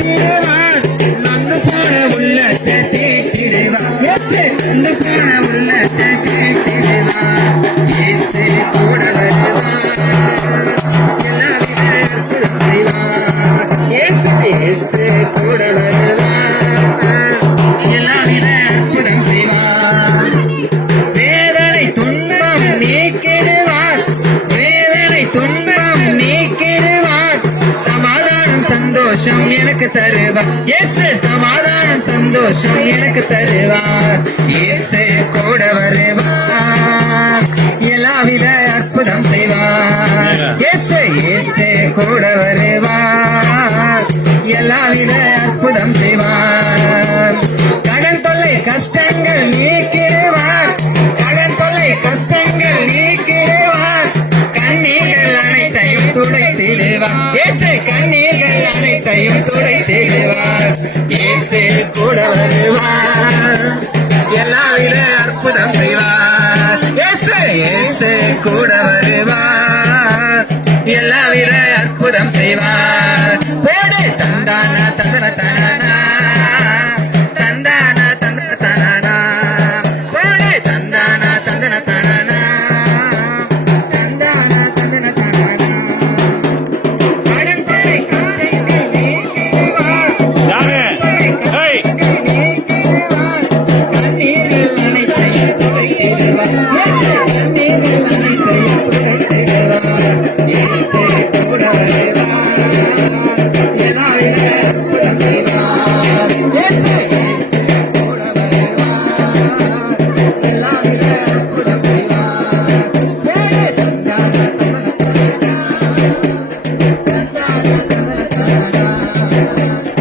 நீக்கிடுவார் நந்து போன உள்ளத்தை தேற்றிடுவார் இயேசு நந்து போன உள்ளத்தை தேற்றிடுவார் இயேசு கூட வருவார் எல்லாவித அற்புதம் செய்வார் இயேசு கூட வருவார் எல்லாவித அற்புதம் செய்வார் வேதனை துன்பம் நீக்கிடுவார் வேதனை துன்பம் நீக்கிடுவார் சமாதானம் சந்தோஷம் எனக்கு தருவார் இயேசு சமாதானம் சந்தோஷம் எனக்கு தருவார் இயேசு கூட வருவார் எல்லாவித அற்புதம் செய்வார் இயேசு கூட வருவார் எல்லாவித அற்புதம் செய்வார் கடன் தொல்லை கஷ்டங்கள் நீக்கிடுவார் கடன் தொல்லை கஷ்டங்கள் நீக்கிடுவார் கண்ணீர்கள் அனைத்தையும் துடைத்திடுவார் இயேசு கண்ணீர்கள் அனைத்தையும் துடைத்திடுவார் இயேசு கூட வருவார் எல்லாவித அற்புதம் செய்வார் இயேசு கூட வருவார் எல்லாவித அற்புதம் செய்வார் போடு தந்தான தந்தன தானா தந்தான தந்தன தானா போடு தந்தான தந்தன தானா தந்தான தந்தன தானா கடற்கரை காரைகள் நீக்கிடுவார் கண்ணீர்கள் அனைத்தையும் துடைத்திடுவார் கண்ணீர்கள் அனைத்தையும் துடைத்திடுவார் இயேசு கூட வருவார் எல்லாவித அற்புதம் செய்வார் இயேசு கூட வருவார் எல்லாவித அற்புதம் செய்வார் தந்தான தந்தன தானா தந்தான தந்தன தானா